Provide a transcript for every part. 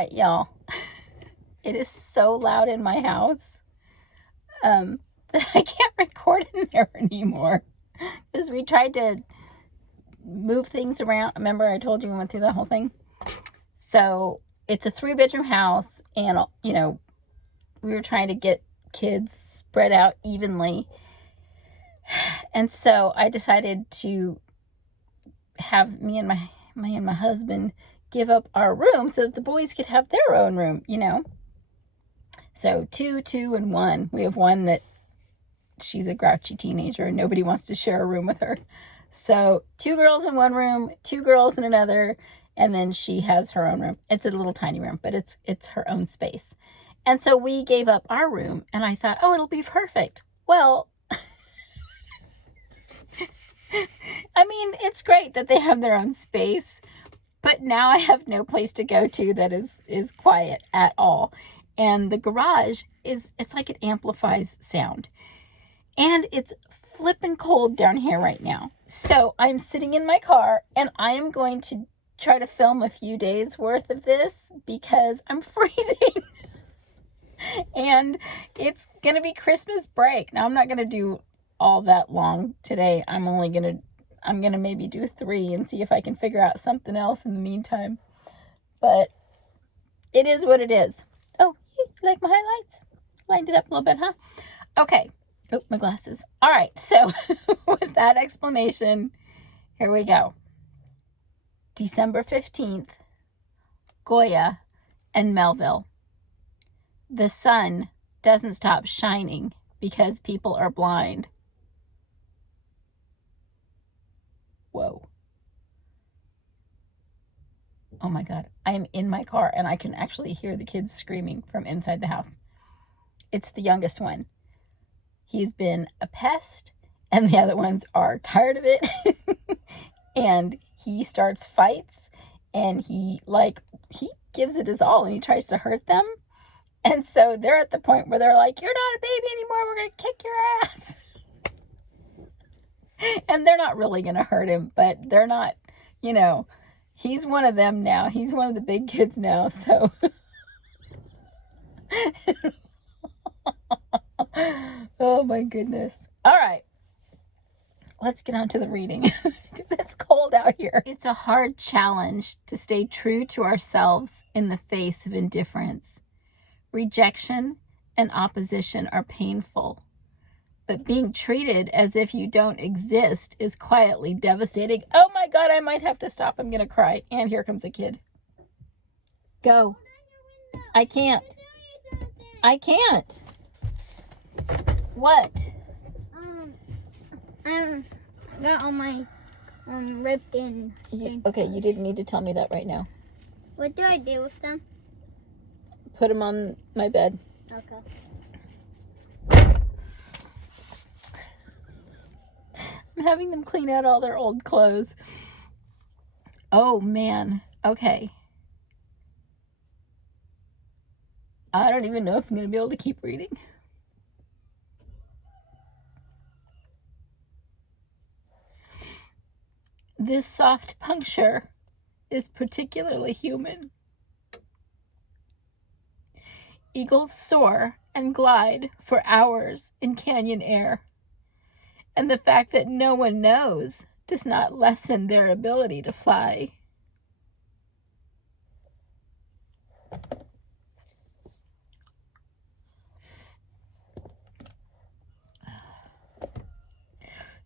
right, y'all. It is so loud in my house that I can't record in there anymore. Because we tried to move things around. Remember I told you we went through the whole thing? So it's a 3-bedroom house, and, you know, we were trying to get kids spread out evenly. And so I decided to have me and my husband give up our room so that the boys could have their own room, you know. So 2, 2, and 1. We have one that she's a grouchy teenager and nobody wants to share a room with her. So 2 girls in one room, 2 girls in another, and then she has her own room. It's a little tiny room, but it's her own space. And so we gave up our room, and I thought, oh, it'll be perfect. Well, I mean, it's great that they have their own space, but now I have no place to go to that is quiet at all. And the garage it's like it amplifies sound. And it's flipping cold down here right now. So I'm sitting in my car, and I am going to try to film a few days worth of this because I'm freezing. And it's going to be Christmas break. Now, I'm not going to do all that long today. I'm going to maybe do 3 and see if I can figure out something else in the meantime. But it is what it is. Oh, you like my highlights? Lined it up a little bit, huh? Okay. Oh, my glasses. All right. So with that explanation, here we go. December 15th, Goya and Melville. The sun doesn't stop shining because people are blind. Whoa. Oh my God. I am in my car and I can actually hear the kids screaming from inside the house. It's the youngest one. He's been a pest and the other ones are tired of it. And he starts fights and he gives it his all and he tries to hurt them. And so they're at the point where they're like, you're not a baby anymore. We're going to kick your ass. And they're not really going to hurt him, but they're not, you know, he's one of them now. He's one of the big kids now. So, oh my goodness. All right. Let's get on to the reading because it's cold out here. It's a hard challenge to stay true to ourselves in the face of indifference. Rejection and opposition are painful, but being treated as if you don't exist is quietly devastating. Oh my God, I might have to stop. I'm going to cry. And here comes a kid. Go. I can't. I can't. What? I got all my ripped in. Okay, you didn't need to tell me that right now. What do I do with them? Put them on my bed. Okay. I'm having them clean out all their old clothes. Oh, man. Okay. I don't even know if I'm going to be able to keep reading. This soft puncture is particularly human. Eagles soar and glide for hours in canyon air, and the fact that no one knows does not lessen their ability to fly.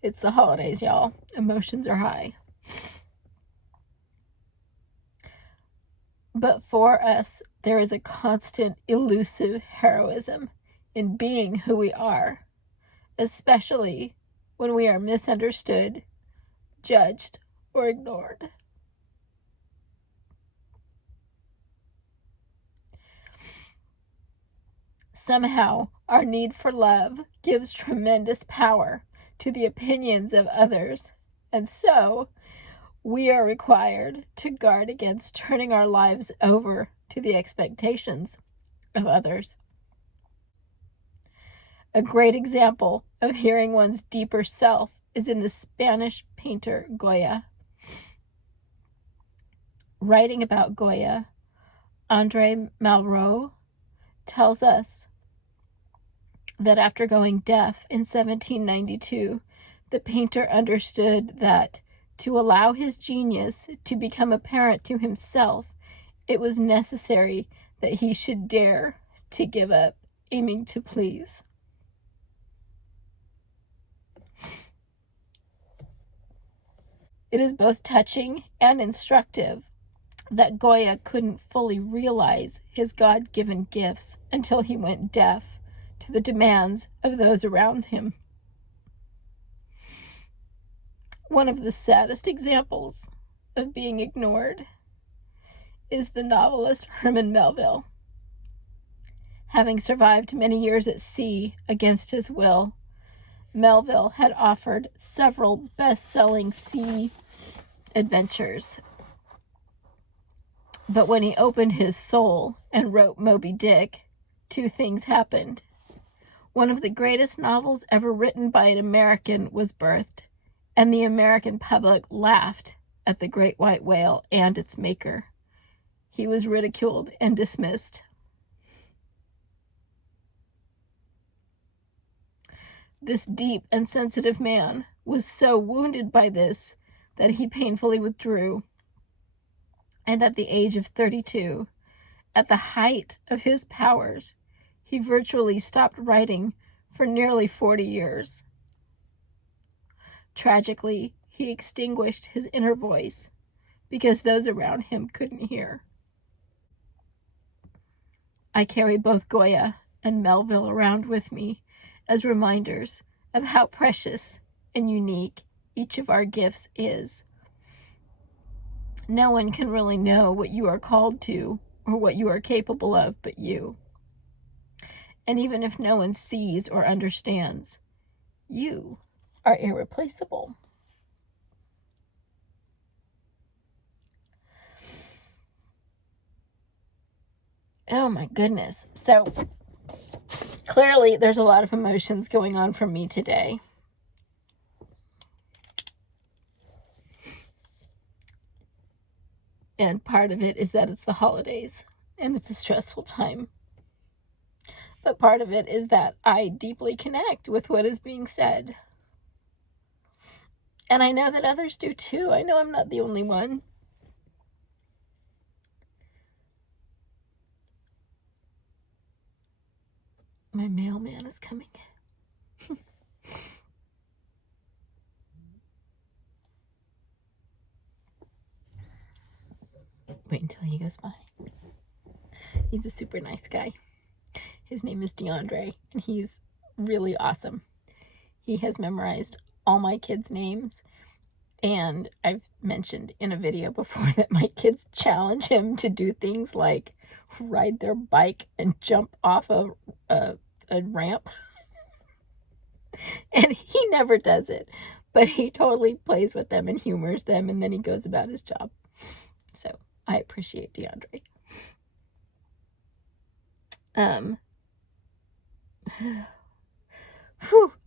It's the holidays, y'all. Emotions are high. But for us, there is a constant, elusive heroism in being who we are, especially when we are misunderstood, judged, or ignored. Somehow, our need for love gives tremendous power to the opinions of others, and so we are required to guard against turning our lives over to the expectations of others. A great example of hearing one's deeper self is in the Spanish painter Goya. Writing about Goya, Andre Malraux tells us that after going deaf in 1792, the painter understood that to allow his genius to become apparent to himself, it was necessary that he should dare to give up aiming to please. It is both touching and instructive that Goya couldn't fully realize his God-given gifts until he went deaf to the demands of those around him. One of the saddest examples of being ignored is the novelist Herman Melville. Having survived many years at sea against his will, Melville had offered several best-selling sea adventures. But when he opened his soul and wrote Moby Dick, two things happened. One of the greatest novels ever written by an American was birthed, and the American public laughed at the great white whale and its maker. He was ridiculed and dismissed. This deep and sensitive man was so wounded by this that he painfully withdrew. And at the age of 32, at the height of his powers, he virtually stopped writing for nearly 40 years. Tragically, he extinguished his inner voice because those around him couldn't hear. I carry both Goya and Melville around with me as reminders of how precious and unique each of our gifts is. No one can really know what you are called to or what you are capable of but you. And even if no one sees or understands, you are irreplaceable. Oh my goodness. So clearly there's a lot of emotions going on from me today. And part of it is that it's the holidays and it's a stressful time. But part of it is that I deeply connect with what is being said. And I know that others do too. I know I'm not the only one. My mailman is coming. Wait until he goes by. He's a super nice guy. His name is DeAndre, and he's really awesome. He has memorized all my kids' names, and I've mentioned in a video before that my kids challenge him to do things like ride their bike and jump off a ramp. And he never does it, but he totally plays with them and humors them, and then he goes about his job. So I appreciate DeAndre.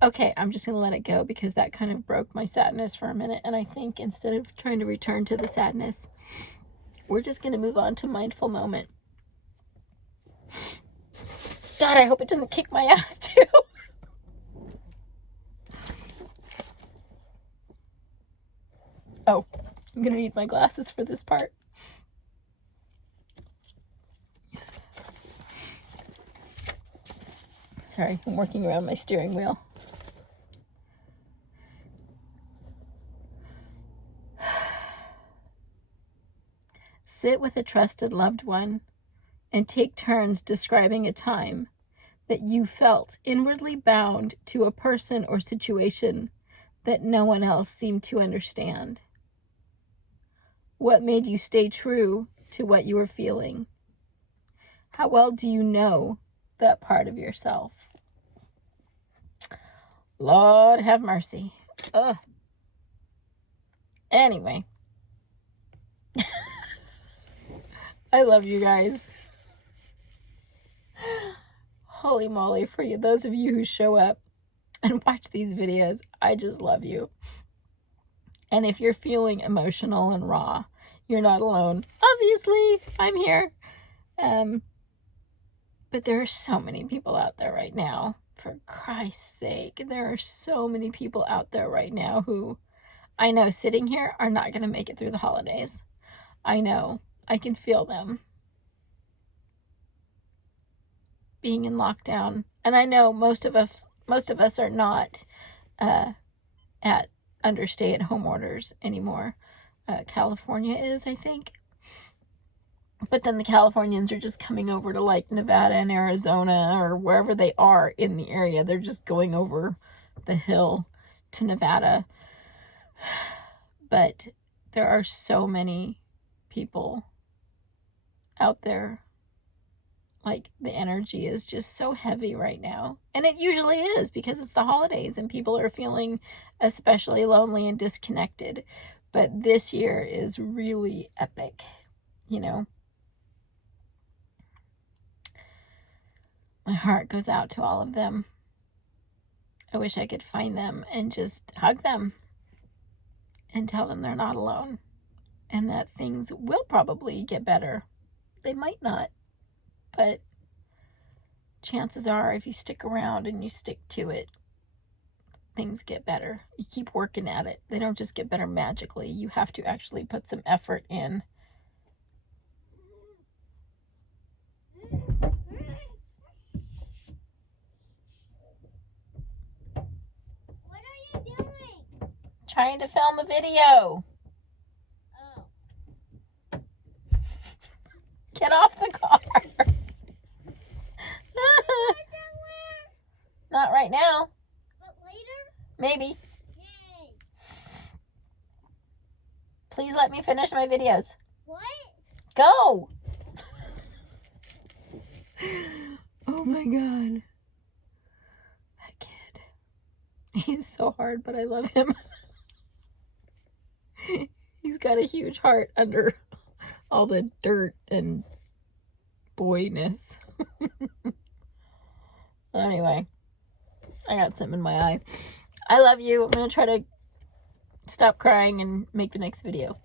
Okay, I'm just gonna let it go because that kind of broke my sadness for a minute, and I think instead of trying to return to the sadness, we're just gonna move on to mindful moment. God, I hope it doesn't kick my ass too. Oh, I'm gonna need my glasses for this part. Sorry, I'm working around my steering wheel. Sit with a trusted loved one and take turns describing a time that you felt inwardly bound to a person or situation that no one else seemed to understand. What made you stay true to what you were feeling? How well do you know that part of yourself? Lord have mercy. Ugh. Anyway. I love you guys. Holy moly, for you, those of you who show up and watch these videos, I just love you. And if you're feeling emotional and raw, you're not alone. Obviously, I'm here. But there are so many people out there right now. For Christ's sake, there are so many people out there right now who I know sitting here are not going to make it through the holidays. I know. I can feel them being in lockdown. And I know most of us are not at under stay-at-home orders anymore. California is, I think. But then the Californians are just coming over to like Nevada and Arizona or wherever they are in the area. They're just going over the hill to Nevada. But there are so many people out there. Like, the energy is just so heavy right now. And it usually is because it's the holidays and people are feeling especially lonely and disconnected. But this year is really epic, you know. My heart goes out to all of them. I wish I could find them and just hug them and tell them they're not alone and that things will probably get better. They might not, but chances are if you stick around and you stick to it, things get better. You keep working at it. They don't just get better magically. You have to actually put some effort in. Trying to film a video. Oh. Get off the car. Not right now. But later? Maybe. Yay. Please let me finish my videos. What? Go. Oh my God. That kid. He's so hard, but I love him. He's got a huge heart under all the dirt and boyness. Anyway, I got something in my eye. I love you. I'm going to try to stop crying and make the next video.